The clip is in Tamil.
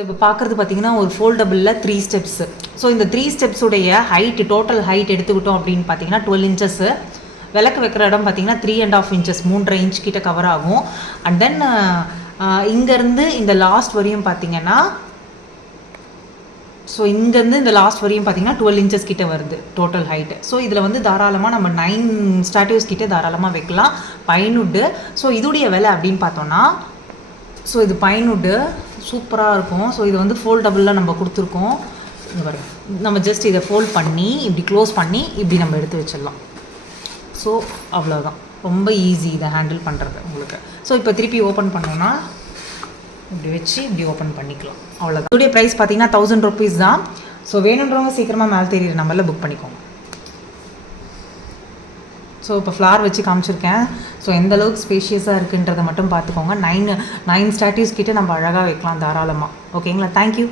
இப்போ பார்க்குறது பார்த்தீங்கன்னா ஒரு ஃபோல்டபுளில் 3 ஸ்டெப்ஸு. ஸோ இந்த 3 ஸ்டெப்ஸுடைய ஹைட்டு, டோட்டல் ஹைட் எடுத்துக்கிட்டோம் அப்படின்னு பார்த்தீங்கன்னா 12 இன்ச்சஸ்ஸு. விளக்கு வைக்கிற இடம் பார்த்தீங்கன்னா 3.5 இன்ச்சஸ், 3.5 இன்ச் கிட்ட கவர் ஆகும். அண்ட் தென் இங்கேருந்து இந்த லாஸ்ட் வரையும் பார்த்தீங்கன்னா, ஸோ இங்கேருந்து இந்த லாஸ்ட் வரையும் பார்த்தீங்கன்னா 12 இன்ச்சஸ் கிட்ட வருது டோட்டல் ஹைட்டு. ஸோ இதில் வந்து தாராளமாக நம்ம 9 ஸ்டாட்டியூஸ் கிட்டே தாராளமாக வைக்கலாம். பைன்வுட்டு. ஸோ இதுடைய விலை அப்படின்னு பார்த்தோன்னா, ஸோ இது பைன்வுட்டு சூப்பராக இருக்கும். ஸோ இது வந்து ஃபோல்டபுளில் நம்ம கொடுத்துருக்கோம். இங்கே பாருங்க, நம்ம ஜஸ்ட் இதை ஃபோல்ட் பண்ணி இப்படி க்ளோஸ் பண்ணி இப்படி நம்ம எடுத்து வச்சிடலாம். ஸோ அவ்வளோதான், ரொம்ப ஈஸி இதை ஹேண்டில் பண்ணுறது உங்களுக்கு. ஸோ இப்போ திருப்பி ஓப்பன் பண்ணோன்னா இப்படி வச்சு இப்படி ஓப்பன் பண்ணிக்கலாம், அவ்வளோதான். இதோடைய ப்ரைஸ் பார்த்தீங்கன்னா 1000 rupees தான். ஸோ வேணுன்றவங்க சீக்கிரமாக மேலே தெரியுற நம்பரில் புக் பண்ணிக்கோங்க. ஸோ இப்போ ஃப்ளார் வச்சு காமிச்சிருக்கேன். ஸோ எந்த அளவுக்கு ஸ்பேஷியஸாக இருக்குன்றதை மட்டும் பார்த்துக்கோங்க. 9 ஸ்டாட்டியூஸ் கிட்டே நம்ம அழகாக வைக்கலாம் தாராளமாக. ஓகேங்களா? தேங்க்யூ.